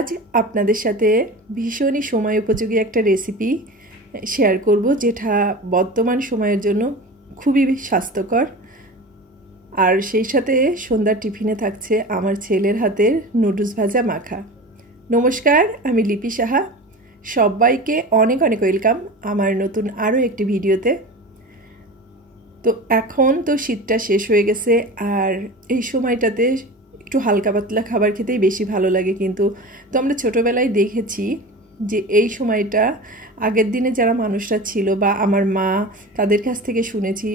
আজ আপনাদের সাথে ভীষণই সময় উপযোগী একটা রেসিপি শেয়ার করব, যেটা বর্তমান সময়ের জন্য খুবই স্বাস্থ্যকর। আর সেই সাথে সন্ধ্যার টিফিনে থাকছে আমার ছেলের হাতের নুডলস ভাজা মাখা। নমস্কার, আমি লিপি সাহা। সবাইকে অনেক অনেক ওয়েলকাম আমার নতুন আরও একটি ভিডিওতে। তো এখন তো শীতটা শেষ হয়ে গেছে, আর এই সময়টাতে একটু হালকা পাতলা খাবার খেতেই বেশি ভালো লাগে। কিন্তু তো আমরা ছোটোবেলায় দেখেছি যে এই সময়টা আগের দিনে যারা মানুষরা ছিল বা আমার মা, তাদের কাছ থেকে শুনেছি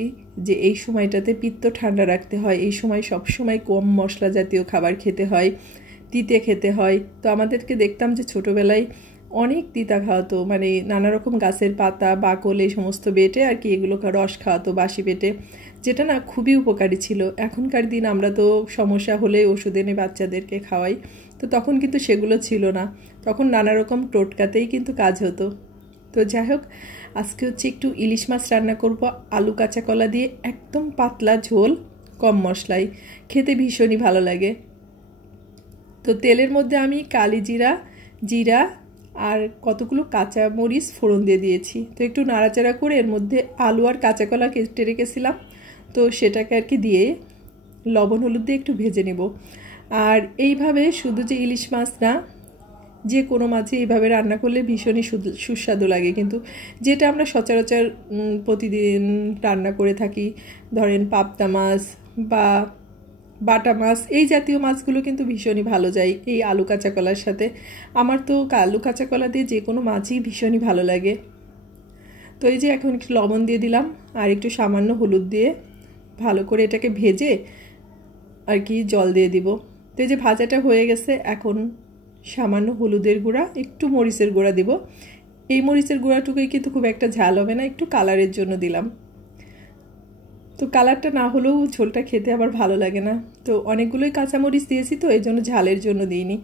যে এই সময়টাতে পিত্ত ঠান্ডা রাখতে হয়, এই সময় সব সময় কম মশলা জাতীয় খাবার খেতে হয়, তিতে খেতে হয়। তো আমাদেরকে দেখতাম যে ছোটোবেলায় অনেক তিতা খাওয়াতো, মানে নানা রকম গাছের পাতা বাকল এই সমস্ত বেটে আর কি এগুলো রস খাওয়াতো বাসি পেটে, যেটা না খুবই উপকারী ছিল। এখনকার দিন আমরা তো সমস্যা হলে ওষুধ এনে বাচ্চাদেরকে খাওয়াই, তো তখন কিন্তু সেগুলো ছিল না। তখন নানা রকম টোটকাতেই কিন্তু কাজ হতো। তো যাই হোক, আজকে হচ্ছে একটু ইলিশ মাছ রান্না করব আলু কাঁচা কলা দিয়ে, একদম পাতলা ঝোল, কম মশলায়, খেতে ভীষণই ভালো লাগে। তো তেলের মধ্যে আমি কালি জিরা আর কতগুলো কাঁচা মরিচ ফোড়ন দিয়ে দিয়েছি। তো একটু নাড়াচাড়া করে এর মধ্যে আলু আর কাঁচা কলা কেটে রেখেছিলাম, তো সেটাকে আর কি দিয়ে লবণ হলুদ দিয়ে একটু ভেজে নেব। আর এইভাবে শুধু যে ইলিশ মাছ না, যে কোনো মাছই এইভাবে রান্না করলে ভীষণই সুস্বাদু লাগে। কিন্তু যেটা আমরা সচরাচর প্রতিদিন রান্না করে থাকি, ধরেন পাবদা মাছ বা বাটা মাছ, এই জাতীয় মাছগুলো কিন্তু ভীষণই ভালো যায় এই আলু কাঁচা কলার সাথে। আমার তো আলু কাঁচা কলা দিয়ে যে কোনো মাছই ভীষণই ভালো লাগে। তো এই যে এখন একটু লবণ দিয়ে দিলাম আর একটু সামান্য হলুদ দিয়ে ভালো করে এটাকে ভেজে আর কি জল দিয়ে দিব। তো এই যে ভাজাটা হয়ে গেছে, এখন সামান্য হলুদের গুঁড়া, একটু মরিচের গুঁড়া দিব। এই মরিচের গুঁড়াটুকুই কিন্তু খুব একটা ঝাল হবে না, একটু কালারের জন্য দিলাম। তো কালারটা না হলেও ঝোলটা খেতে আবার ভালো লাগে না। তো অনেকগুলোই কাঁচামরিচ দিয়েছি, তো এই জন্য ঝালের জন্য দিইনি।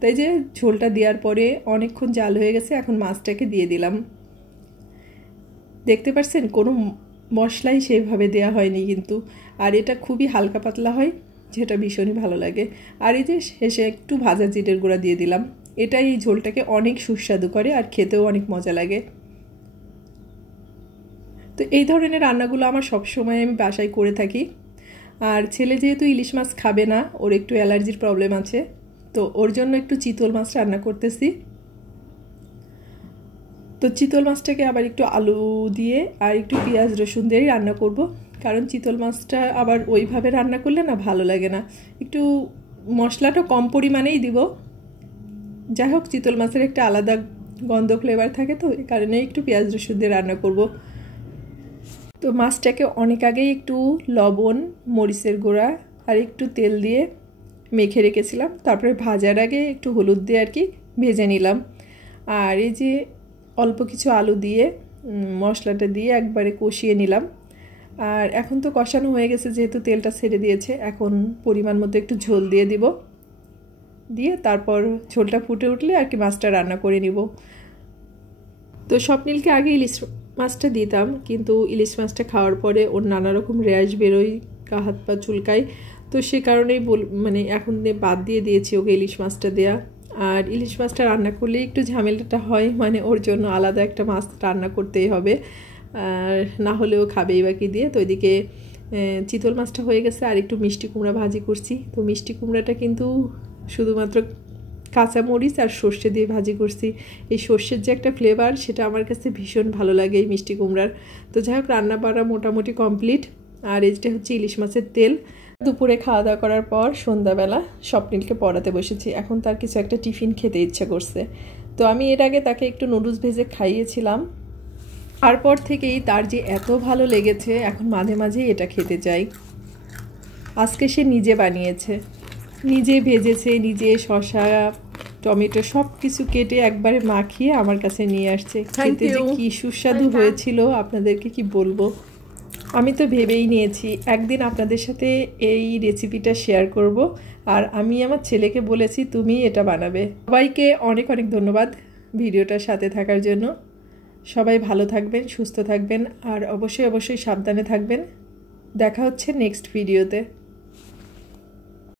তাই যে ঝোলটা দেওয়ার পরে অনেকক্ষণ জাল হয়ে গেছে, এখন মাছটাকে দিয়ে দিলাম। দেখতে পাচ্ছেন কোনো মশলাই সেইভাবে দেওয়া হয়নি কিন্তু, আর এটা খুবই হালকা পাতলা হয়, যেটা ভীষণই ভালো লাগে। আর এই যে শেষে একটু ভাজা জিরের গুঁড়া দিয়ে দিলাম, এটাই এই ঝোলটাকে অনেক সুস্বাদু করে আর খেতেও অনেক মজা লাগে। তো এই ধরনের রান্নাগুলো আমার সবসময় আমি বাসায় করে থাকি। আর ছেলে যেহেতু ইলিশ মাছ খাবে না, ওর একটু অ্যালার্জির প্রবলেম আছে, তো ওর জন্য একটু চিতল মাছ রান্না করতেছি। তো চিতল মাছটাকে আবার একটু আলু দিয়ে আর একটু পেঁয়াজ রসুন দিয়েই রান্না করব, কারণ চিতল মাছটা আবার ওইভাবে রান্না করলে না ভালো লাগে না, একটু মশলাটা কম পরিমাণেই দিব। যাই হোক, চিতল মাছের একটা আলাদা গন্ধ ফ্লেভার থাকে, তো এই কারণে একটু পেঁয়াজ রসুন দিয়ে রান্না করব। তো মাছটাকে অনেক আগেই একটু লবণ, মরিচের গুঁড়া আর একটু তেল দিয়ে মেখে রেখেছিলাম, তারপরে ভাজার আগে একটু হলুদ দিয়ে আর কি ভেজে নিলাম। আর এই যে অল্প কিছু আলু দিয়ে মশলাটা দিয়ে একবারে কষিয়ে নিলাম। আর এখন তো কষানো হয়ে গেছে, যেহেতু তেলটা ছেড়ে দিয়েছে, এখন পরিমাণ মতো একটু ঝোল দিয়ে দিব, দিয়ে তারপর ঝোলটা ফুটে উঠলে আর কি মাছটা রান্না করে নিব। তো স্বপ্নিলকে আগে ইলিশ মাছটা দিতাম, কিন্তু ইলিশ মাছটা খাওয়ার পরে ওর নানা রকম র্যাশ বেরোয়, গা হাত পা চুলকায়, তো সে কারণেই মানে এখন বাদ দিয়ে দিয়েছি ওকে ইলিশ মাছটা দেয়া। আর ইলিশ মাছটা রান্না করলে একটু ঝামেলাটা হয়, মানে ওর জন্য আলাদা একটা মাছ রান্না করতেই হবে, আর না হলেও খাবেই বাকি দিয়ে। তো ওইদিকে চিতল মাছটা হয়ে গেছে, আর একটু মিষ্টি কুমড়া ভাজি করছি। তো মিষ্টি কুমড়াটা কিন্তু শুধুমাত্র কাঁচামরিচ আর সর্ষে দিয়ে ভাজি করছি। এই সর্ষের যে একটা ফ্লেভার, সেটা আমার কাছে ভীষণ ভালো লাগে এই মিষ্টি কুমড়ার। তো যাই হোক, রান্না বাড়া মোটামুটি কমপ্লিট। আর এইটা হচ্ছে ইলিশ মাছের তেল। দুপুরে খাওয়া দাওয়া করার পর সন্ধ্যাবেলা স্বপ্নিলকে পড়াতে বসেছি, এখন তার কিছু একটা টিফিন খেতে ইচ্ছা করছে। তো আমি এর আগে তাকে একটু নুডলস ভেজে খাইয়েছিলাম, আর পর থেকেই তার যে এত ভালো লেগেছে, এখন মাঝে মাঝে এটা খেতে চাই। আজকে সে নিজে বানিয়েছে, নিজে ভেজেছে, নিজে শসা টমেটো সব কিছু কেটে একবারে মাখিয়ে আমার কাছে নিয়ে আসছে। খেতে যে কি সুস্বাদু হয়েছিল আপনাদেরকে কি বলবো। আমি তো ভেবেই নিয়েছি একদিন আপনাদের সাথে এই রেসিপিটা শেয়ার করব, আর আমি আমার ছেলেকে বলেছি তুমি এটা বানাবে। সবাইকে অনেক অনেক ধন্যবাদ ভিডিওটার সাথে থাকার জন্য। সবাই ভালো থাকবেন, সুস্থ থাকবেন, আর অবশ্যই অবশ্যই সাবধানে থাকবেন। দেখা হচ্ছে নেক্সট ভিডিওতে।